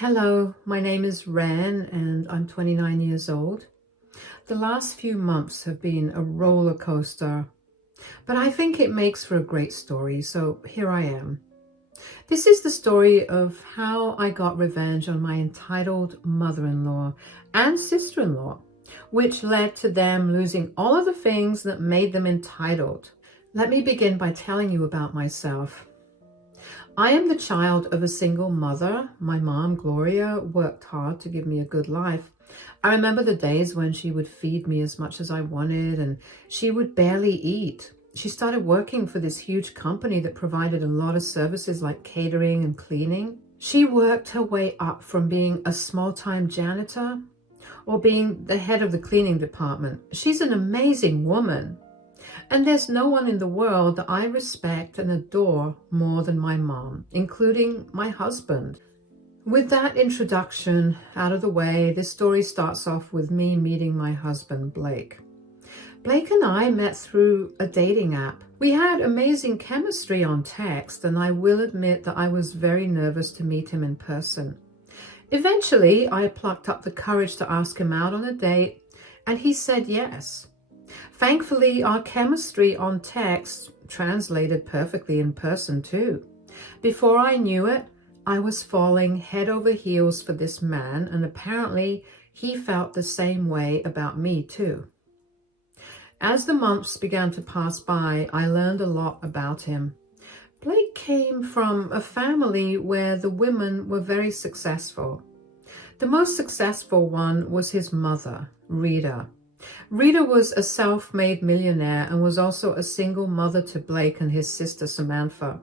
Hello, my name is Ren and I'm 29 years old. The last few months have been a roller coaster, but I think it makes for a great story, so here I am. This is the story of how I got revenge on my entitled mother-in-law and sister-in-law, which led to them losing all of the things that made them entitled. Let me begin by telling you about myself. I am the child of a single mother. My mom, Gloria, worked hard to give me a good life. I remember the days when she would feed me as much as I wanted and she would barely eat. She started working for this huge company that provided a lot of services like catering and cleaning. She worked her way up from being a small-time janitor or being the head of the cleaning department. She's an amazing woman. And there's no one in the world that I respect and adore more than my mom, including my husband. With that introduction out of the way, this story starts off with me meeting my husband, Blake. Blake and I met through a dating app. We had amazing chemistry on text, and I will admit that I was very nervous to meet him in person. Eventually, I plucked up the courage to ask him out on a date, and he said yes. Thankfully, our chemistry on text translated perfectly in person too. Before I knew it, I was falling head over heels for this man, and apparently he felt the same way about me too. As the months began to pass by, I learned a lot about him. Blake came from a family where the women were very successful. The most successful one was his mother, Rita. Rita was a self-made millionaire and was also a single mother to Blake and his sister Samantha.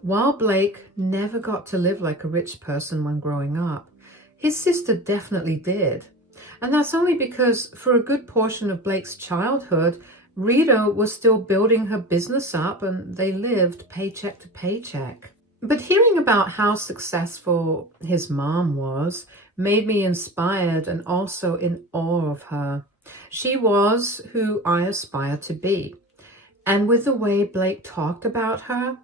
While Blake never got to live like a rich person when growing up, his sister definitely did. And that's only because for a good portion of Blake's childhood, Rita was still building her business up and they lived paycheck to paycheck. But hearing about how successful his mom was made me inspired and also in awe of her. She was who I aspire to be. And with the way Blake talked about her,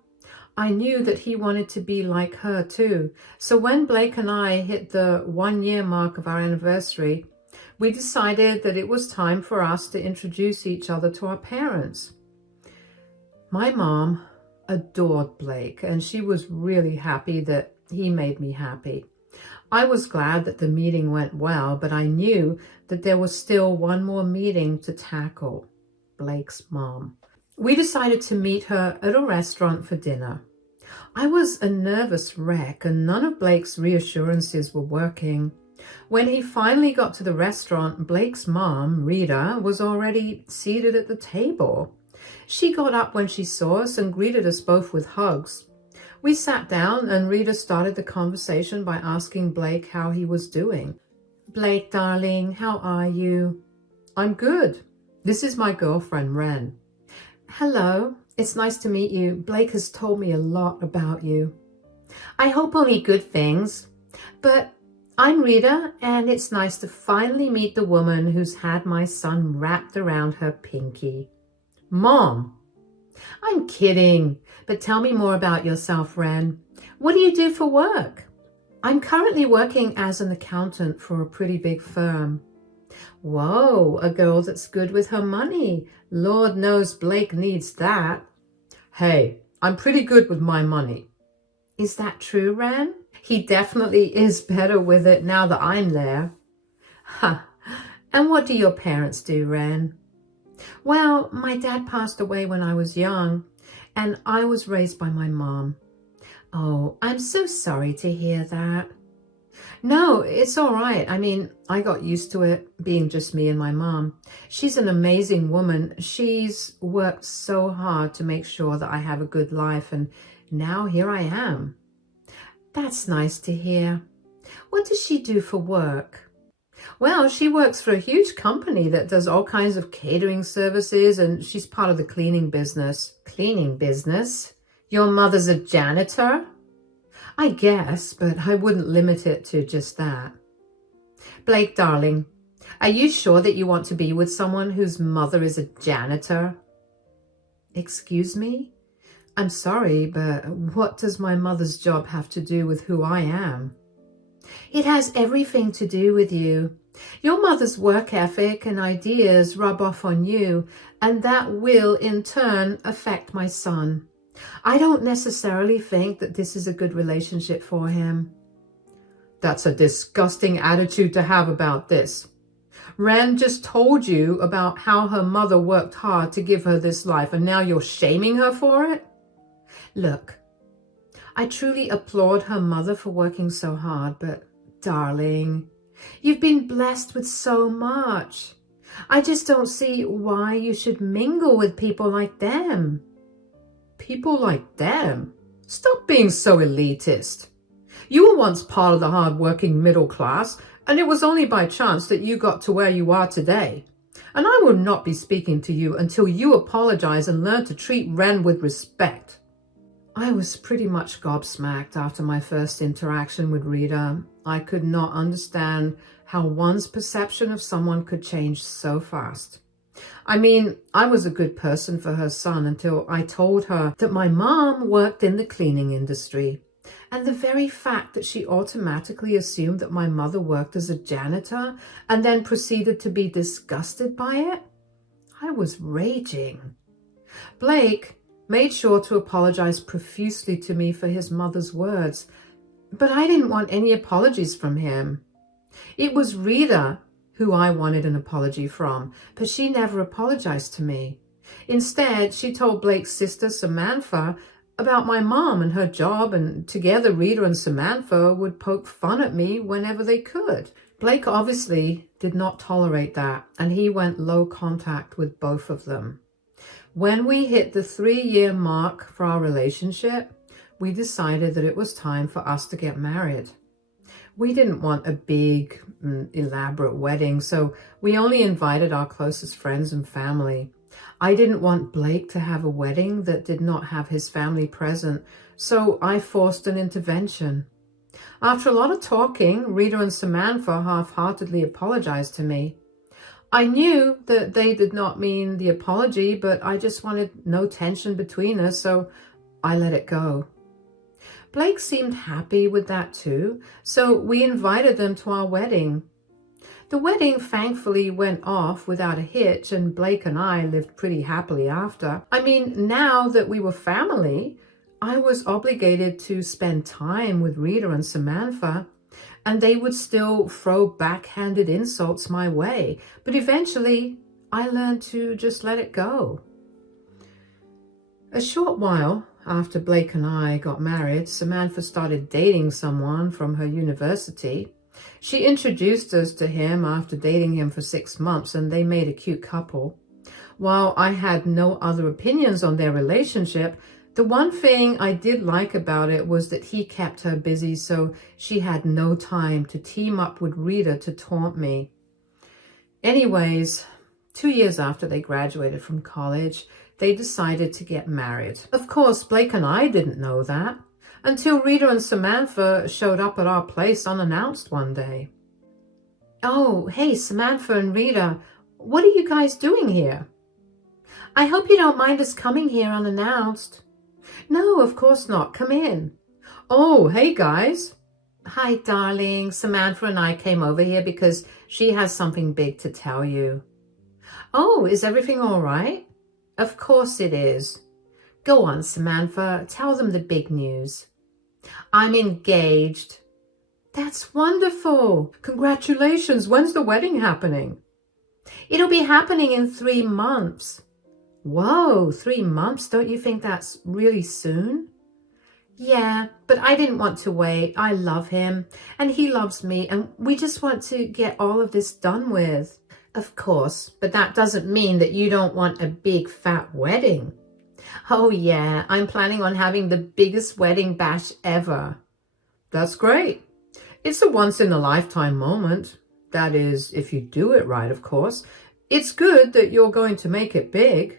I knew that he wanted to be like her too. So when Blake and I hit the 1-year mark of our anniversary, we decided that it was time for us to introduce each other to our parents. My mom adored Blake, and she was really happy that he made me happy. I was glad that the meeting went well, but I knew that there was still one more meeting to tackle, Blake's mom. We decided to meet her at a restaurant for dinner. I was a nervous wreck and none of Blake's reassurances were working. When he finally got to the restaurant, Blake's mom, Rita, was already seated at the table. She got up when she saw us and greeted us both with hugs. We sat down and Rita started the conversation by asking Blake how he was doing. "Blake, darling, how are you?" "I'm good. This is my girlfriend, Ren." "Hello, it's nice to meet you. Blake has told me a lot about you." "I hope only good things. But I'm Rita, and it's nice to finally meet the woman who's had my son wrapped around her pinky." "Mom!" "I'm kidding, but tell me more about yourself, Ren. What do you do for work?" "I'm currently working as an accountant for a pretty big firm." "Whoa, a girl that's good with her money. Lord knows Blake needs that." "Hey, I'm pretty good with my money." "Is that true, Ren?" "He definitely is better with it now that I'm there." "Ha, and what do your parents do, Ren?" "Well, my dad passed away when I was young, and I was raised by my mom." "Oh, I'm so sorry to hear that." "No, it's all right. I mean, I got used to it being just me and my mom. She's an amazing woman. She's worked so hard to make sure that I have a good life, and now here I am." "That's nice to hear. What does she do for work?" "Well, she works for a huge company that does all kinds of catering services, and she's part of the cleaning business." "Cleaning business? Your mother's a janitor?" "I guess, but I wouldn't limit it to just that." "Blake, darling, are you sure that you want to be with someone whose mother is a janitor?" "Excuse me? I'm sorry, but what does my mother's job have to do with who I am?" It has everything to do with you. Your mother's work ethic and ideas rub off on you, and that will, in turn, affect my son. I don't necessarily think that this is a good relationship for him. That's a disgusting attitude to have about this. Ren just told you about how her mother worked hard to give her this life, and now you're shaming her for it? Look, I truly applaud her mother for working so hard, but darling, you've been blessed with so much. I just don't see why you should mingle with people like them. People like them? Stop being so elitist. You were once part of the hard-working middle class, and it was only by chance that you got to where you are today. And I will not be speaking to you until you apologize and learn to treat Ren with respect. I was pretty much gobsmacked after my first interaction with Rita. I could not understand how one's perception of someone could change so fast. I mean, I was a good person for her son until I told her that my mom worked in the cleaning industry. And the very fact that she automatically assumed that my mother worked as a janitor and then proceeded to be disgusted by it, I was raging. Blake made sure to apologize profusely to me for his mother's words, but I didn't want any apologies from him. It was Rita who I wanted an apology from, but she never apologized to me. Instead, she told Blake's sister Samantha about my mom and her job, and together Rita and Samantha would poke fun at me whenever they could. Blake obviously did not tolerate that, and he went low contact with both of them. When we hit the 3-year mark for our relationship, we decided that it was time for us to get married. We didn't want a big, elaborate wedding, so we only invited our closest friends and family. I didn't want Blake to have a wedding that did not have his family present, so I forced an intervention. After a lot of talking, Rita and Samantha half-heartedly apologized to me. I knew that they did not mean the apology, but I just wanted no tension between us, so I let it go. Blake seemed happy with that too, so we invited them to our wedding. The wedding thankfully went off without a hitch, and Blake and I lived pretty happily after. I mean, now that we were family, I was obligated to spend time with Rita and Samantha, and they would still throw backhanded insults my way. But eventually, I learned to just let it go. A short while after Blake and I got married, Samantha started dating someone from her university. She introduced us to him after dating him for 6 months, and they made a cute couple. While I had no other opinions on their relationship, the one thing I did like about it was that he kept her busy, so she had no time to team up with Rita to taunt me. Anyways, 2 years after they graduated from college, they decided to get married. Of course, Blake and I didn't know that until Rita and Samantha showed up at our place unannounced one day. Oh, hey, Samantha and Rita, what are you guys doing here? I hope you don't mind us coming here unannounced. No, of course not. Come in. Oh, hey, guys. Hi, darling. Samantha and I came over here because she has something big to tell you. Oh, is everything all right? Of course it is. Go on, Samantha. Tell them the big news. I'm engaged. That's wonderful. Congratulations. When's the wedding happening? It'll be happening in 3 months. Whoa, 3 months? Don't you think that's really soon? Yeah, but I didn't want to wait. I love him and he loves me, and we just want to get all of this done with. Of course, but that doesn't mean that you don't want a big fat wedding. Oh yeah, I'm planning on having the biggest wedding bash ever. That's great. It's a once-in-a-lifetime moment. That is, if you do it right, of course. It's good that you're going to make it big.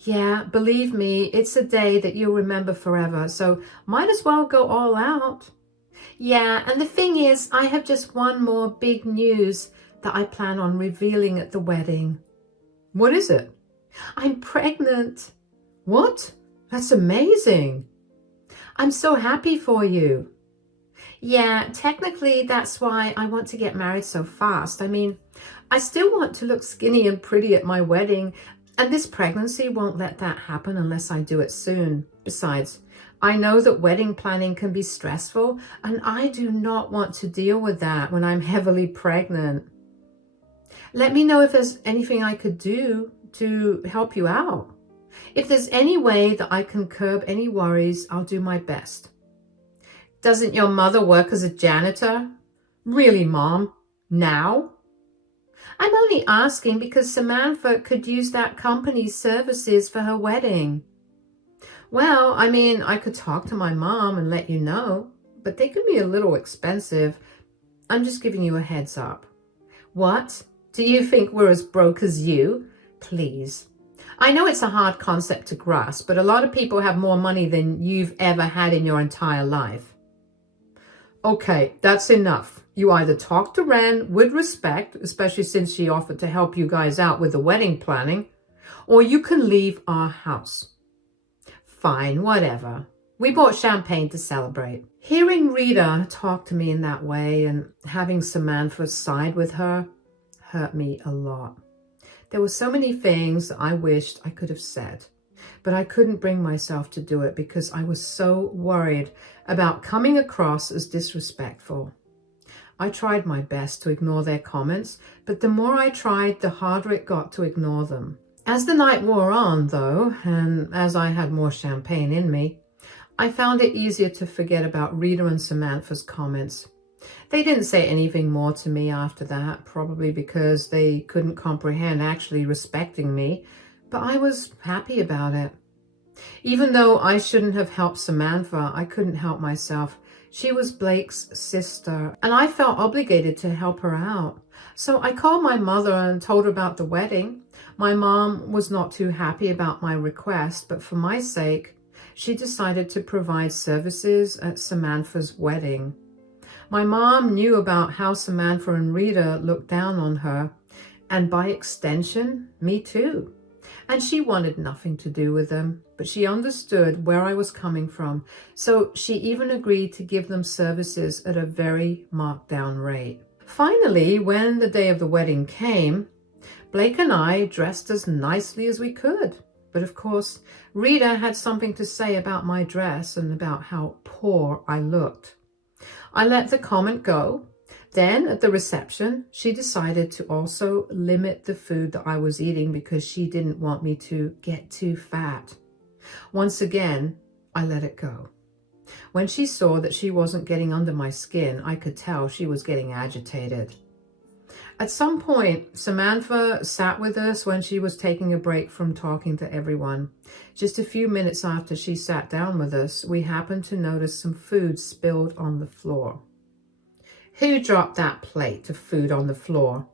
Yeah, believe me, it's a day that you'll remember forever, so might as well go all out. Yeah, and the thing is, I have just one more big news that I plan on revealing at the wedding. What is it? I'm pregnant. What? That's amazing. I'm so happy for you. Yeah, technically that's why I want to get married so fast. I mean, I still want to look skinny and pretty at my wedding, and this pregnancy won't let that happen unless I do it soon. Besides, I know that wedding planning can be stressful, and I do not want to deal with that when I'm heavily pregnant. Let me know if there's anything I could do to help you out. If there's any way that I can curb any worries, I'll do my best. Doesn't your mother work as a janitor? Really, Mom? Now? I'm only asking because Samantha could use that company's services for her wedding. Well, I mean, I could talk to my mom and let you know, but they could be a little expensive. I'm just giving you a heads up. What? Do you think we're as broke as you? Please. I know it's a hard concept to grasp, but a lot of people have more money than you've ever had in your entire life. Okay, that's enough. You either talk to Ren with respect, especially since she offered to help you guys out with the wedding planning, or you can leave our house. Fine, whatever. We bought champagne to celebrate. Hearing Rita talk to me in that way and having Samantha side with her hurt me a lot. There were so many things that I wished I could have said, but I couldn't bring myself to do it because I was so worried about coming across as disrespectful. I tried my best to ignore their comments, but the more I tried, the harder it got to ignore them. As the night wore on, though, and as I had more champagne in me, I found it easier to forget about Rita and Samantha's comments. They didn't say anything more to me after that, probably because they couldn't comprehend actually respecting me, but I was happy about it. Even though I shouldn't have helped Samantha, I couldn't help myself. She was Blake's sister, and I felt obligated to help her out. So I called my mother and told her about the wedding. My mom was not too happy about my request, but for my sake, she decided to provide services at Samantha's wedding. My mom knew about how Samantha and Rita looked down on her, and by extension, me too. And she wanted nothing to do with them, but she understood where I was coming from, so she even agreed to give them services at a very marked down rate. Finally, when the day of the wedding came, Blake and I dressed as nicely as we could. But of course, Rita had something to say about my dress and about how poor I looked. I let the comment go. Then at the reception, she decided to also limit the food that I was eating because she didn't want me to get too fat. Once again, I let it go. When she saw that she wasn't getting under my skin, I could tell she was getting agitated. At some point, Samantha sat with us when she was taking a break from talking to everyone. Just a few minutes after she sat down with us, we happened to notice some food spilled on the floor. Who dropped that plate of food on the floor?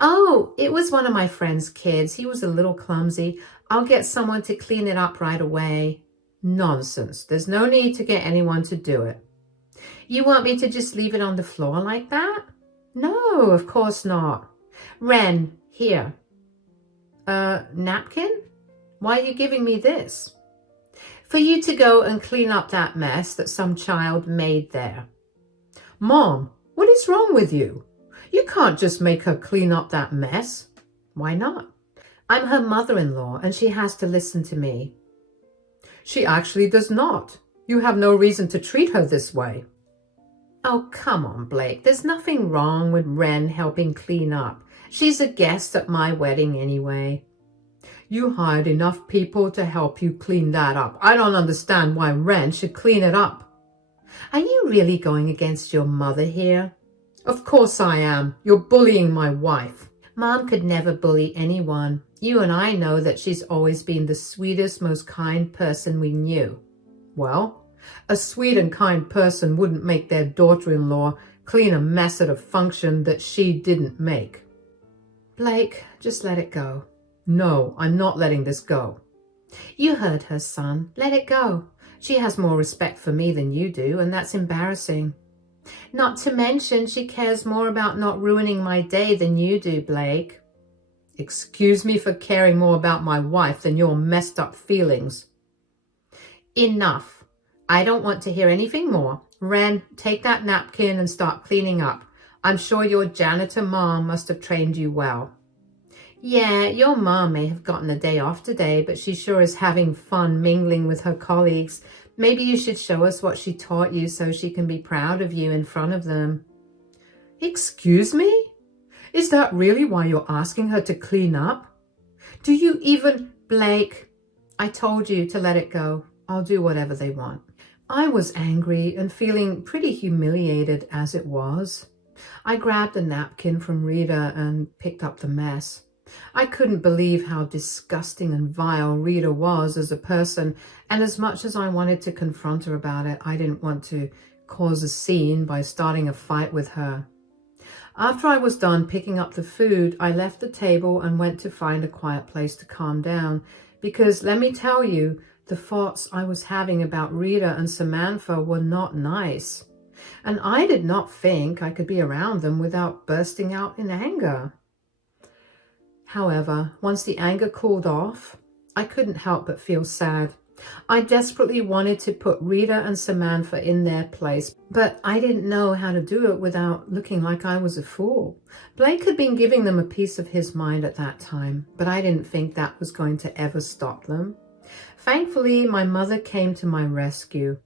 Oh, it was one of my friend's kids. He was a little clumsy. I'll get someone to clean it up right away. Nonsense. There's no need to get anyone to do it. You want me to just leave it on the floor like that? No, of course not. Ren, here. Napkin? Why are you giving me this? For you to go and clean up that mess that some child made there. Mom, what is wrong with you? You can't just make her clean up that mess. Why not? I'm her mother-in-law and she has to listen to me. She actually does not. You have no reason to treat her this way. Oh, come on, Blake. There's nothing wrong with Ren helping clean up. She's a guest at my wedding anyway. You hired enough people to help you clean that up. I don't understand why Ren should clean it up. Are you really going against your mother here? Of course I am. You're bullying my wife. Mom could never bully anyone. You and I know that she's always been the sweetest, most kind person we knew. Well, a sweet and kind person wouldn't make their daughter-in-law clean a mess at a function that she didn't make. Blake, just let it go. No, I'm not letting this go. You heard her, son. Let it go. She has more respect for me than you do, and that's embarrassing. Not to mention she cares more about not ruining my day than you do, Blake. Excuse me for caring more about my wife than your messed up feelings. Enough. I don't want to hear anything more. Ren, take that napkin and start cleaning up. I'm sure your janitor mom must have trained you well. Yeah, your mom may have gotten a day off today, but she sure is having fun mingling with her colleagues. Maybe you should show us what she taught you so she can be proud of you in front of them. Excuse me? Is that really why you're asking her to clean up? Do you even... Blake, I told you to let it go. I'll do whatever they want. I was angry and feeling pretty humiliated as it was. I grabbed a napkin from Rita and picked up the mess. I couldn't believe how disgusting and vile Rita was as a person, and as much as I wanted to confront her about it, I didn't want to cause a scene by starting a fight with her. After I was done picking up the food, I left the table and went to find a quiet place to calm down, because let me tell you, the thoughts I was having about Rita and Samantha were not nice, and I did not think I could be around them without bursting out in anger. However, once the anger cooled off, I couldn't help but feel sad. I desperately wanted to put Rita and Samantha in their place, but I didn't know how to do it without looking like I was a fool. Blake had been giving them a piece of his mind at that time, but I didn't think that was going to ever stop them. Thankfully, my mother came to my rescue.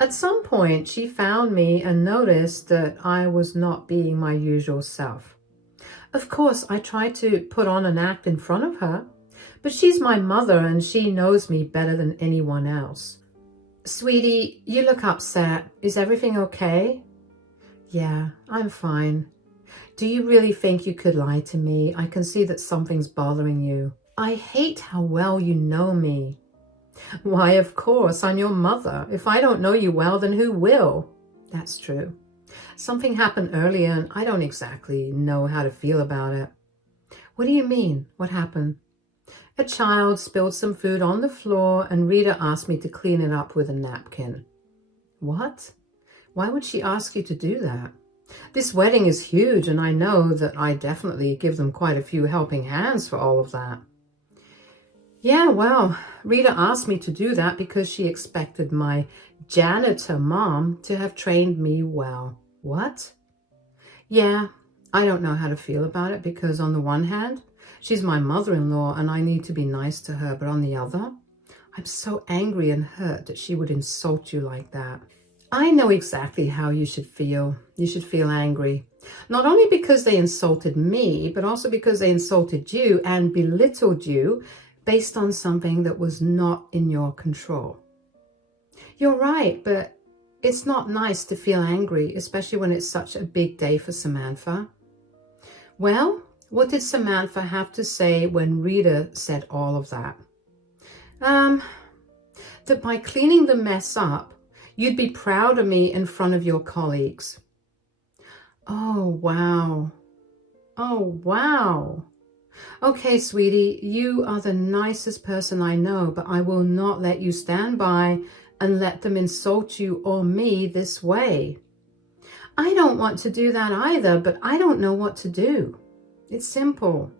At some point, she found me and noticed that I was not being my usual self. Of course, I tried to put on an act in front of her, but she's my mother and she knows me better than anyone else. Sweetie, you look upset. Is everything okay? Yeah, I'm fine. Do you really think you could lie to me? I can see that something's bothering you. I hate how well you know me. Why, of course, I'm your mother. If I don't know you well, then who will? That's true. Something happened earlier and I don't exactly know how to feel about it. What do you mean? What happened? A child spilled some food on the floor and Rita asked me to clean it up with a napkin. What? Why would she ask you to do that? This wedding is huge and I know that I definitely give them quite a few helping hands for all of that. Yeah, well, Rita asked me to do that because she expected my janitor mom to have trained me well. What? Yeah, I don't know how to feel about it because on the one hand, she's my mother-in-law and I need to be nice to her, but on the other, I'm so angry and hurt that she would insult you like that. I know exactly how you should feel. You should feel angry. Not only because they insulted me, but also because they insulted you and belittled you based on something that was not in your control. You're right, but it's not nice to feel angry, especially when it's such a big day for Samantha. Well, what did Samantha have to say when Rita said all of that? That by cleaning the mess up, you'd be proud of me in front of your colleagues. Oh, wow. Oh, wow. Okay, sweetie, you are the nicest person I know, but I will not let you stand by and let them insult you or me this way. I don't want to do that either, but I don't know what to do. It's simple.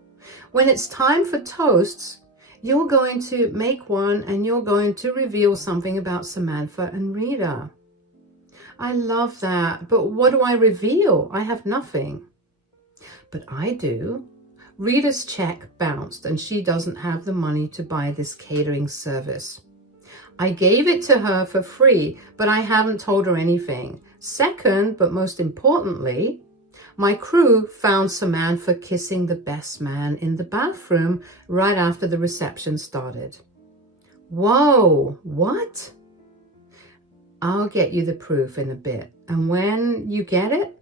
When it's time for toasts, you're going to make one and you're going to reveal something about Samantha and Rita. I love that, but what do I reveal? I have nothing. But I do. Rita's check bounced and she doesn't have the money to buy this catering service. I gave it to her for free, but I haven't told her anything. Second, but most importantly, my crew found Samantha kissing the best man in the bathroom right after the reception started. Whoa, what? I'll get you the proof in a bit. And when you get it,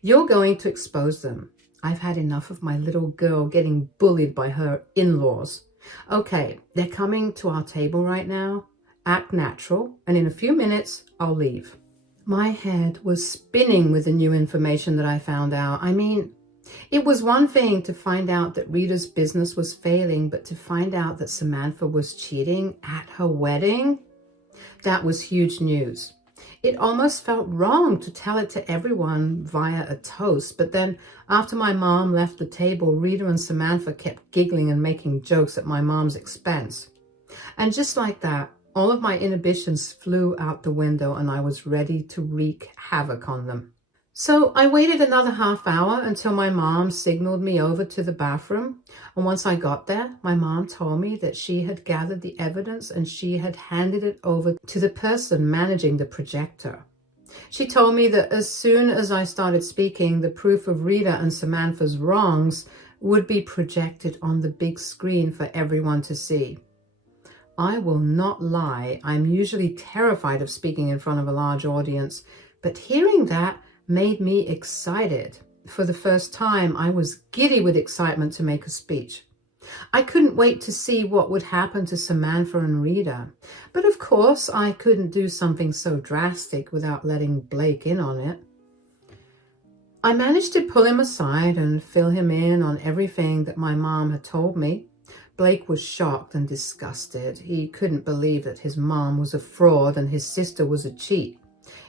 you're going to expose them. I've had enough of my little girl getting bullied by her in-laws. Okay, they're coming to our table right now. Act natural, and in a few minutes, I'll leave. My head was spinning with the new information that I found out. I mean, it was one thing to find out that Rita's business was failing, but to find out that Samantha was cheating at her wedding, that was huge news. It almost felt wrong to tell it to everyone via a toast, but then after my mom left the table, Rita and Samantha kept giggling and making jokes at my mom's expense. And just like that, All of my inhibitions flew out the window and I was ready to wreak havoc on them. So I waited another half hour until my mom signaled me over to the bathroom. And once I got there, my mom told me that she had gathered the evidence and she had handed it over to the person managing the projector. She told me that as soon as I started speaking, the proof of Rita and Samantha's wrongs would be projected on the big screen for everyone to see. I will not lie, I'm usually terrified of speaking in front of a large audience, but hearing that made me excited. For the first time, I was giddy with excitement to make a speech. I couldn't wait to see what would happen to Samantha and Rita. But of course, I couldn't do something so drastic without letting Blake in on it. I managed to pull him aside and fill him in on everything that my mom had told me. Blake was shocked and disgusted. He couldn't believe that his mom was a fraud and his sister was a cheat.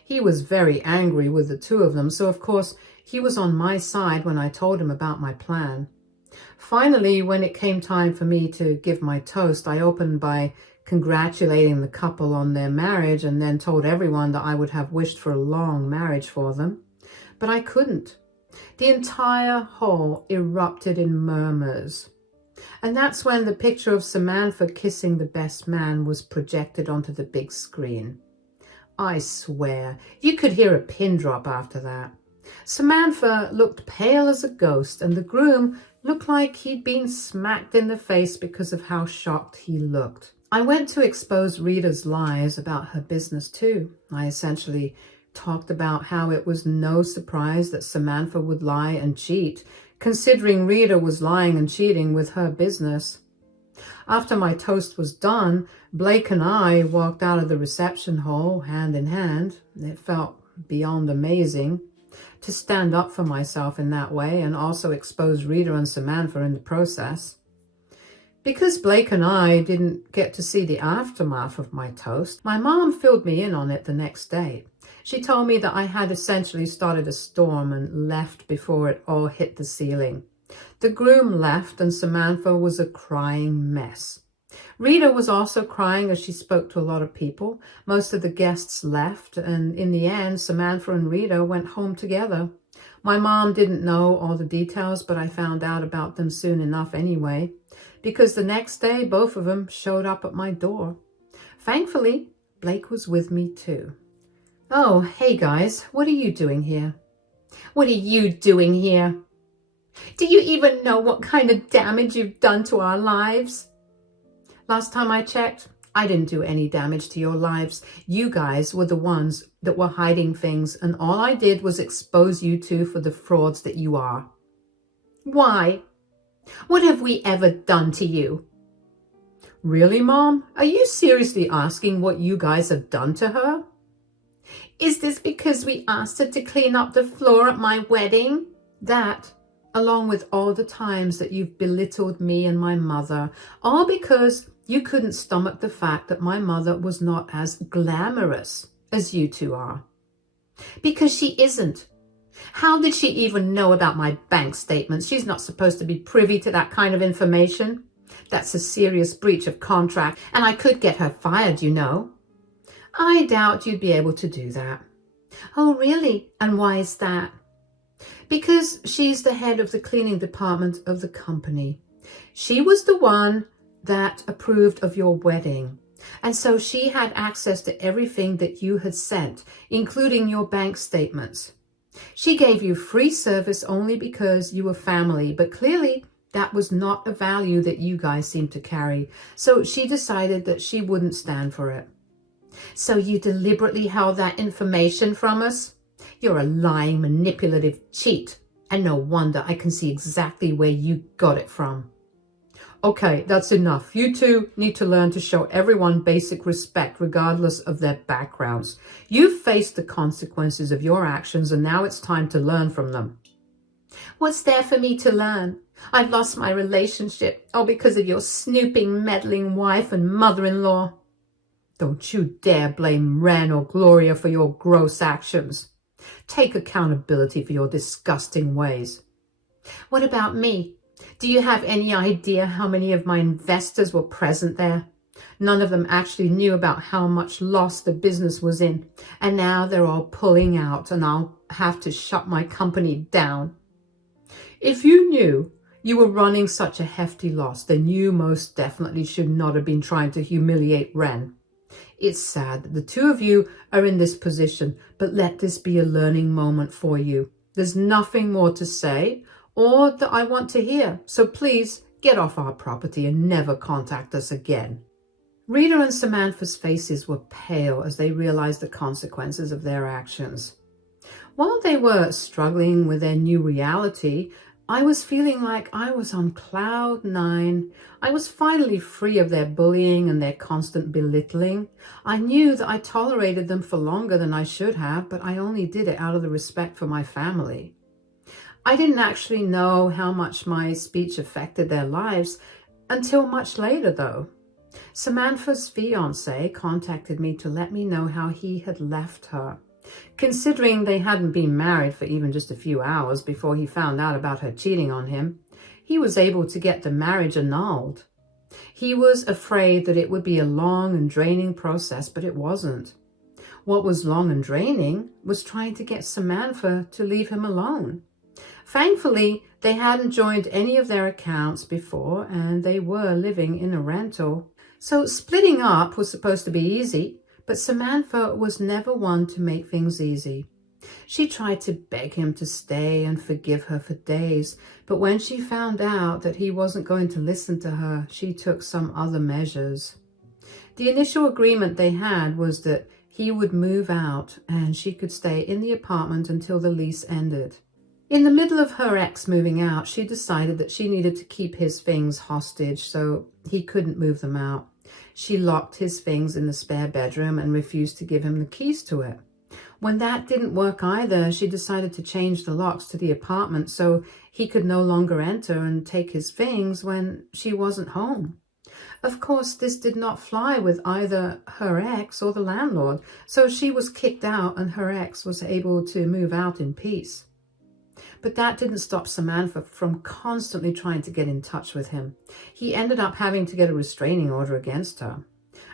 He was very angry with the two of them, so of course he was on my side when I told him about my plan. Finally, when it came time for me to give my toast, I opened by congratulating the couple on their marriage and then told everyone that I would have wished for a long marriage for them. But I couldn't. The entire hall erupted in murmurs. And that's when the picture of Samantha kissing the best man was projected onto the big screen. I swear, you could hear a pin drop after that. Samantha looked pale as a ghost, and the groom looked like he'd been smacked in the face because of how shocked he looked. I went to expose Rita's lies about her business too. I essentially talked about how it was no surprise that Samantha would lie and cheat, considering Rita was lying and cheating with her business. After my toast was done, Blake and I walked out of the reception hall hand in hand. It felt beyond amazing to stand up for myself in that way and also expose Rita and Samantha in the process. Because Blake and I didn't get to see the aftermath of my toast, my mom filled me in on it the next day. She told me that I had essentially started a storm and left before it all hit the ceiling. The groom left and Samantha was a crying mess. Rita was also crying as she spoke to a lot of people. Most of the guests left, and in the end, Samantha and Rita went home together. My mom didn't know all the details, but I found out about them soon enough anyway, because the next day, both of them showed up at my door. Thankfully, Blake was with me too. Oh, hey guys, what are you doing here? What are you doing here? Do you even know what kind of damage you've done to our lives? Last time I checked, I didn't do any damage to your lives. You guys were the ones that were hiding things, and all I did was expose you two for the frauds that you are. Why? What have we ever done to you? Really, Mom? Are you seriously asking what you guys have done to her? Is this because we asked her to clean up the floor at my wedding? That, along with all the times that you've belittled me and my mother, all because you couldn't stomach the fact that my mother was not as glamorous as you two are. Because she isn't. How did she even know about my bank statements? She's not supposed to be privy to that kind of information. That's a serious breach of contract, and I could get her fired, you know. I doubt you'd be able to do that. Oh, really? And why is that? Because she's the head of the cleaning department of the company. She was the one that approved of your wedding. And so she had access to everything that you had sent, including your bank statements. She gave you free service only because you were family, but clearly that was not a value that you guys seemed to carry. So she decided that she wouldn't stand for it. So you deliberately held that information from us? You're a lying, manipulative cheat. And no wonder I can see exactly where you got it from. Okay, that's enough. You two need to learn to show everyone basic respect regardless of their backgrounds. You've faced the consequences of your actions and now it's time to learn from them. What's there for me to learn? I've lost my relationship, all because of your snooping, meddling wife and mother-in-law. Don't you dare blame Ren or Gloria for your gross actions. Take accountability for your disgusting ways. What about me? Do you have any idea how many of my investors were present there? None of them actually knew about how much loss the business was in, and now they're all pulling out and I'll have to shut my company down. If you knew you were running such a hefty loss, then you most definitely should not have been trying to humiliate Ren. It's sad that the two of you are in this position, but let this be a learning moment for you. There's nothing more to say or that I want to hear, so please get off our property and never contact us again. Rita and Samantha's faces were pale as they realized the consequences of their actions. While they were struggling with their new reality, I was feeling like I was on cloud 9. I was finally free of their bullying and their constant belittling. I knew that I tolerated them for longer than I should have, but I only did it out of the respect for my family. I didn't actually know how much my speech affected their lives until much later, though. Samantha's fiancé contacted me to let me know how he had left her. Considering they hadn't been married for even just a few hours before he found out about her cheating on him, he was able to get the marriage annulled. He was afraid that it would be a long and draining process, but it wasn't. What was long and draining was trying to get Samantha to leave him alone. Thankfully, they hadn't joined any of their accounts before, and they were living in a rental. So splitting up was supposed to be easy, but Samantha was never one to make things easy. She tried to beg him to stay and forgive her for days, but when she found out that he wasn't going to listen to her, she took some other measures. The initial agreement they had was that he would move out and she could stay in the apartment until the lease ended. In the middle of her ex moving out, she decided that she needed to keep his things hostage so he couldn't move them out. She locked his things in the spare bedroom and refused to give him the keys to it. When that didn't work either, she decided to change the locks to the apartment so he could no longer enter and take his things when she wasn't home. Of course, this did not fly with either her ex or the landlord, so she was kicked out and her ex was able to move out in peace. But that didn't stop Samantha from constantly trying to get in touch with him. He ended up having to get a restraining order against her.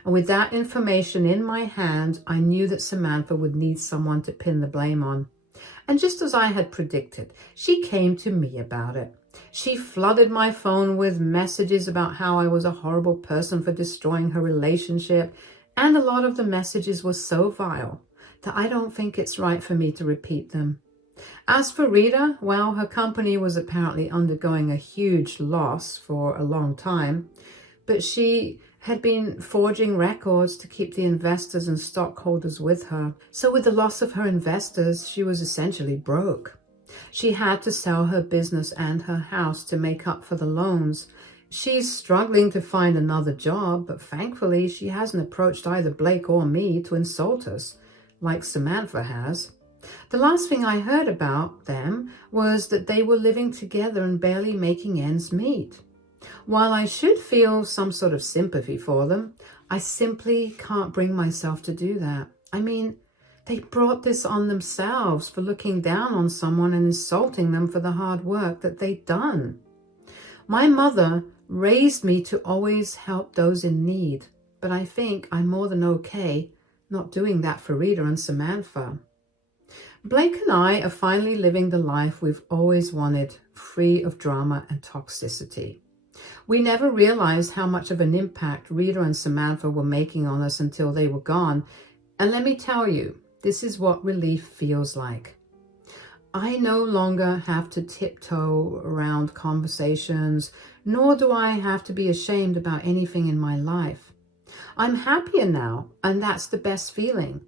And with that information in my hand, I knew that Samantha would need someone to pin the blame on. And just as I had predicted, she came to me about it. She flooded my phone with messages about how I was a horrible person for destroying her relationship, and a lot of the messages were so vile that I don't think it's right for me to repeat them. As for Rita, well, her company was apparently undergoing a huge loss for a long time, but she had been forging records to keep the investors and stockholders with her. So with the loss of her investors, she was essentially broke. She had to sell her business and her house to make up for the loans. She's struggling to find another job, but thankfully she hasn't approached either Blake or me to insult us, like Samantha has. The last thing I heard about them was that they were living together and barely making ends meet. While I should feel some sort of sympathy for them, I simply can't bring myself to do that. I mean, they brought this on themselves for looking down on someone and insulting them for the hard work that they'd done. My mother raised me to always help those in need, but I think I'm more than okay not doing that for Rita and Samantha. Blake and I are finally living the life we've always wanted, free of drama and toxicity. We never realized how much of an impact Rita and Samantha were making on us until they were gone. And let me tell you, this is what relief feels like. I no longer have to tiptoe around conversations, nor do I have to be ashamed about anything in my life. I'm happier now, and that's the best feeling.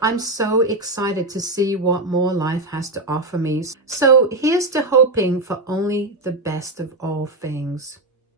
I'm so excited to see what more life has to offer me. So here's to hoping for only the best of all things.